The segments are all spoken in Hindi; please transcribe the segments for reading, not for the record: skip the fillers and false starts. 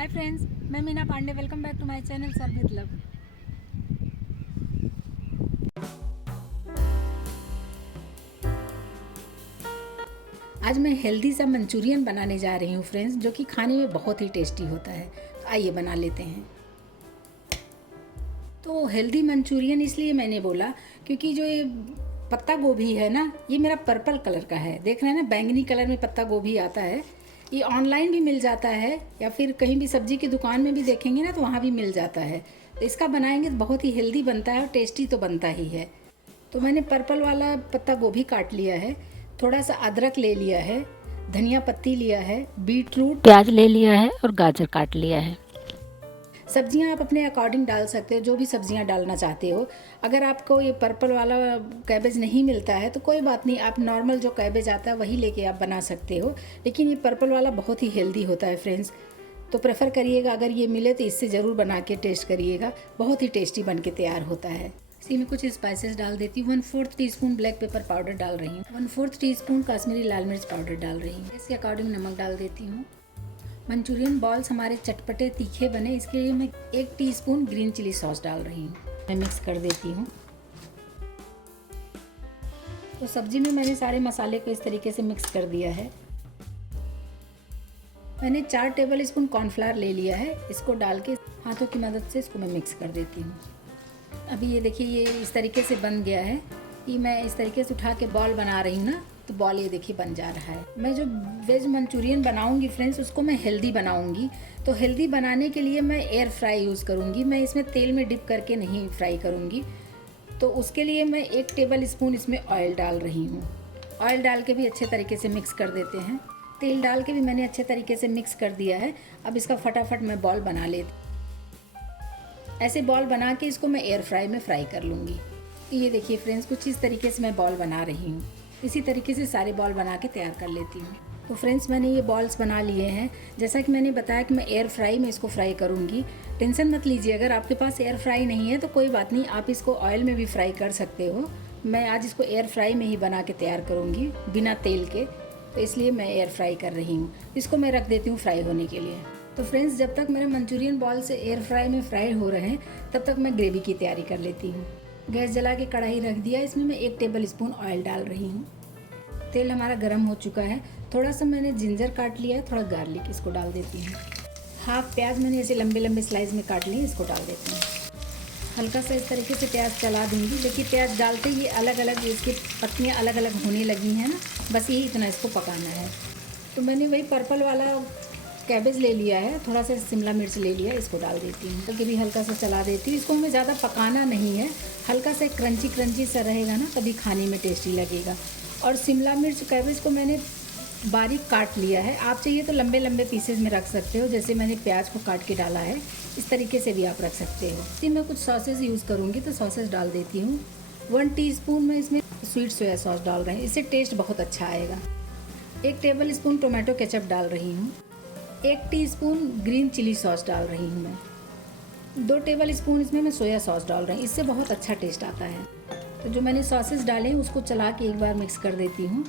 हाय फ्रेंड्स, मैं Meena Pandey. Welcome back to my channel serve with love. आज मैं हेल्दी सा मंचूरियन बनाने जा रही हूँ फ्रेंड्स, जो कि खाने में बहुत ही टेस्टी होता है। तो आइए बना लेते हैं। तो हेल्दी मंचूरियन इसलिए मैंने बोला क्योंकि जो ये पत्ता गोभी है ना, ये मेरा पर्पल कलर का है। देख रहे हैं ना, बैंगनी कलर में पत्ता गोभी आता है। ये ऑनलाइन भी मिल जाता है या फिर कहीं भी सब्जी की दुकान में भी देखेंगे ना तो वहाँ भी मिल जाता है। तो इसका बनाएंगे तो बहुत ही हेल्दी बनता है और टेस्टी तो बनता ही है। तो मैंने पर्पल वाला पत्ता गोभी काट लिया है, थोड़ा सा अदरक ले लिया है, धनिया पत्ती लिया है, बीट रूट, प्याज ले लिया है और गाजर काट लिया है। सब्जियां आप अपने अकॉर्डिंग डाल सकते हो, जो भी सब्जियां डालना चाहते हो। अगर आपको ये पर्पल वाला कैबेज नहीं मिलता है तो कोई बात नहीं, आप नॉर्मल जो कैबेज आता है वही लेके आप बना सकते हो। लेकिन ये पर्पल वाला बहुत ही हेल्दी होता है फ्रेंड्स, तो प्रेफर करिएगा। अगर ये मिले तो इससे ज़रूर बना के टेस्ट करिएगा, बहुत ही टेस्टी बन के तैयार होता है। इसी में कुछ स्पाइसेस डाल देती हूँ। 1/4 टीस्पून ब्लैक पेपर पाउडर डाल रही हूँ, 1/4 टीस्पून कश्मीरी लाल मिर्च पाउडर डाल रही हूँ। इसके अकॉर्डिंग नमक डाल देती हूँ। मंचूरियन बॉल्स हमारे चटपटे तीखे बने, इसके लिए मैं 1 टीस्पून ग्रीन चिली सॉस डाल रही हूँ। मैं मिक्स कर देती हूँ। तो सब्जी में मैंने सारे मसाले को इस तरीके से मिक्स कर दिया है। मैंने 4 टेबल स्पून कॉर्नफ्लावर ले लिया है। इसको डाल के हाथों की मदद से इसको मैं मिक्स कर देती हूँ। अभी ये देखिए, ये इस तरीके से बन गया है। ये मैं इस तरीके से उठा के बॉल बना रही हूँ ना, तो बॉल ये देखिए बन जा रहा है। मैं जो वेज मंचूरियन बनाऊंगी फ्रेंड्स, उसको मैं हेल्दी बनाऊंगी। तो हेल्दी बनाने के लिए मैं एयर फ्राई यूज़ करूंगी। मैं इसमें तेल में डिप करके नहीं फ्राई करूंगी। तो उसके लिए मैं 1 टेबल स्पून इसमें ऑयल डाल रही हूँ। ऑयल डाल के भी अच्छे तरीके से मिक्स कर देते हैं। तेल डाल के भी मैंने अच्छे तरीके से मिक्स कर दिया है। अब इसका फटाफट मैं बॉल बना लेती। ऐसे बॉल बना के इसको मैं एयर फ्राई में फ्राई कर लूँगी। तो ये देखिए फ्रेंड्स, कुछ इस तरीके से मैं बॉल बना रही हूँ। इसी तरीके से सारे बॉल बना के तैयार कर लेती हूँ। तो फ्रेंड्स, मैंने ये बॉल्स बना लिए हैं। जैसा कि मैंने बताया कि मैं एयर फ्राई में इसको फ्राई करूँगी। टेंशन मत लीजिए, अगर आपके पास एयर फ्राई नहीं है तो कोई बात नहीं, आप इसको ऑयल में भी फ्राई कर सकते हो। मैं आज इसको एयर फ्राई में ही बना के तैयार करूँगी, बिना तेल के। तो इसलिए मैं एयर फ्राई कर रही हूँ। इसको मैं रख देती हूँ फ्राई होने के लिए। तो फ्रेंड्स, जब तक मेरे मंचूरियन बॉल से एयर फ्राई में फ्राई हो रहे हैं, तब तक मैं ग्रेवी की तैयारी कर लेती हूँ। गैस जला के कढ़ाई रख दिया, इसमें मैं 1 टेबल स्पून ऑयल डाल रही हूँ। तेल हमारा गर्म हो चुका है। थोड़ा सा मैंने जिंजर काट लिया है, थोड़ा गार्लिक इसको डाल देती हूँ। हाफ प्याज मैंने ऐसे लंबे लंबे स्लाइस में काट लिए, इसको डाल देती हूँ। हल्का सा इस तरीके से प्याज चला दूँगी। देखिए प्याज डालते ही अलग अलग इसकी पत्तियाँ अलग अलग होने लगी हैं ना, बस यही इतना इसको पकाना है। तो मैंने वही पर्पल वाला कैबेज ले लिया है, थोड़ा सा शिमला मिर्च ले लिया, इसको डाल देती हूँ। तो भी हल्का सा चला देती हूँ। इसको हमें ज़्यादा पकाना नहीं है, हल्का सा क्रंची क्रंची सा रहेगा ना, तभी खाने में टेस्टी लगेगा। और शिमला मिर्च कैबेज को मैंने बारीक काट लिया है। आप चाहिए तो लंबे लंबे पीसेज में रख सकते हो, जैसे मैंने प्याज को काट के डाला है, इस तरीके से भी आप रख सकते हो। इसी में कुछ सॉसेज यूज़ करूँगी, तो सॉसेज डाल देती हूँ। 1 टीस्पून में इसमें स्वीट सोया सॉस डाल रहे हैं, इससे टेस्ट बहुत अच्छा आएगा। 1 टेबल स्पून टोमेटो केचप डाल रही हूँ। 1 टीस्पून ग्रीन चिली सॉस डाल रही हूँ मैं। 2 टेबल स्पून इसमें मैं सोया सॉस डाल रही हूँ, इससे बहुत अच्छा टेस्ट आता है। तो जो मैंने सॉसेस डाले हैं उसको चला के एक बार मिक्स कर देती हूँ।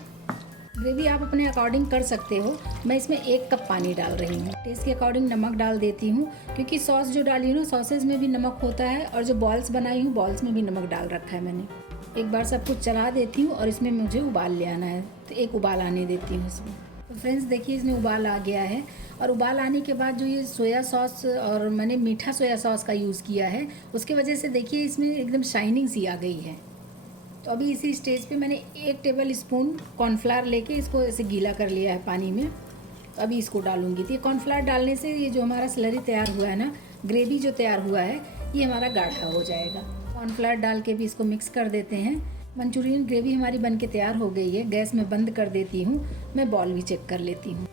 ग्रेवी आप अपने अकॉर्डिंग कर सकते हो। मैं इसमें 1 कप पानी डाल रही हूँ। टेस्ट के अकॉर्डिंग नमक डाल देती हूँ, क्योंकि सॉस जो डाली हूँ ना, सॉसेज में भी नमक होता है, और जो बॉल्स बनाई हूँ बॉल्स में भी नमक डाल रखा है मैंने। एक बार सब कुछ चला देती हूँ और इसमें मुझे उबाल ले आना है, तो एक उबाल आने देती हूँ इसमें। तो फ्रेंड्स देखिए, इसमें उबाल आ गया है। और उबाल आने के बाद जो ये सोया सॉस, और मैंने मीठा सोया सॉस का यूज़ किया है, उसकी वजह से देखिए इसमें एकदम शाइनिंग सी आ गई है। तो अभी इसी स्टेज पे मैंने 1 टेबल स्पून कॉर्नफ्लावर लेके इसको ऐसे गीला कर लिया है पानी में। तो अभी इसको डालूंगी। तो ये कॉर्नफ्लावर डालने से ये जो हमारा स्लरी तैयार हुआ है ना, ग्रेवी जो तैयार हुआ है, ये हमारा गाढ़ा हो जाएगा। कॉर्नफ्लावर डाल के भी इसको मिक्स कर देते हैं। मंचूरियन ग्रेवी हमारी बन के तैयार हो गई है। गैस में बंद कर देती हूँ। मैं बॉल भी चेक कर लेती हूँ।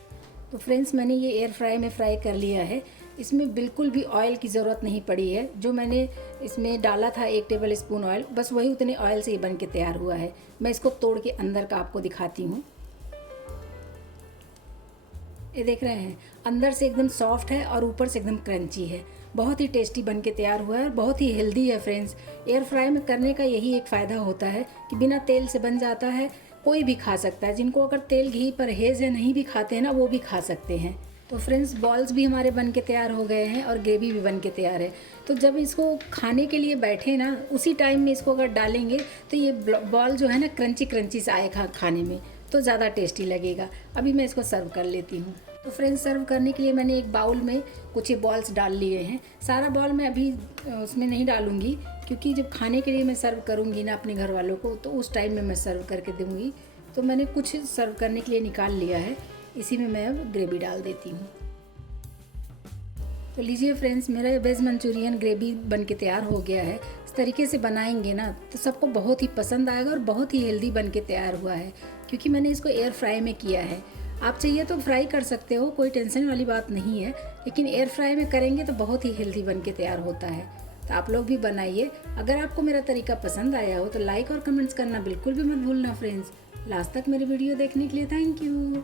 तो फ्रेंड्स, मैंने ये एयर फ्राई में फ्राई कर लिया है। इसमें बिल्कुल भी ऑयल की ज़रूरत नहीं पड़ी है। जो मैंने इसमें डाला था 1 टेबल स्पून ऑयल, बस वही उतने ऑयल से ये बन के तैयार हुआ है। मैं इसको तोड़ के अंदर का आपको दिखाती हूँ। ये देख रहे हैं, अंदर से एकदम सॉफ्ट है और ऊपर से एकदम क्रंची है। बहुत ही टेस्टी बन के तैयार हुआ है और बहुत ही हेल्दी है फ्रेंड्स। एयर फ्राई में करने का यही एक फ़ायदा होता है कि बिना तेल से बन जाता है, कोई भी खा सकता है। जिनको अगर तेल घी परहेज़ है, नहीं भी खाते हैं ना, वो भी खा सकते हैं। तो फ्रेंड्स बॉल्स भी हमारे बन के तैयार हो गए हैं और ग्रेवी भी बन के तैयार है। तो जब इसको खाने के लिए बैठे ना, उसी टाइम में इसको अगर डालेंगे तो ये बॉल जो है ना क्रंची क्रंची सा आएगा खाने में, तो ज़्यादा टेस्टी लगेगा। अभी मैं इसको सर्व कर लेती हूँ। तो फ्रेंड्स सर्व करने के लिए मैंने एक बाउल में कुछ ये बॉल्स डाल लिए हैं। सारा बॉल मैं अभी उसमें नहीं डालूँगी, क्योंकि जब खाने के लिए मैं सर्व करूँगी ना अपने घर वालों को, तो उस टाइम में मैं सर्व करके दूँगी। तो मैंने कुछ सर्व करने के लिए निकाल लिया है, इसी में मैं अब ग्रेवी डाल देती हूँ। तो लीजिए फ्रेंड्स, मेरा वेज मंचूरियन ग्रेवी बन के तैयार हो गया है। इस तरीके से बनाएंगे ना तो सबको बहुत ही पसंद आएगा और बहुत ही हेल्दी बन के तैयार हुआ है, क्योंकि मैंने इसको एयर फ्राई में किया है। आप चाहिए तो फ्राई कर सकते हो, कोई टेंशन वाली बात नहीं है, लेकिन एयर फ्राई में करेंगे तो बहुत ही हेल्दी बन के तैयार होता है। तो आप लोग भी बनाइए। अगर आपको मेरा तरीका पसंद आया हो तो लाइक और कमेंट्स करना बिल्कुल भी मत भूलना फ्रेंड्स। लास्ट तक मेरी वीडियो देखने के लिए थैंक यू।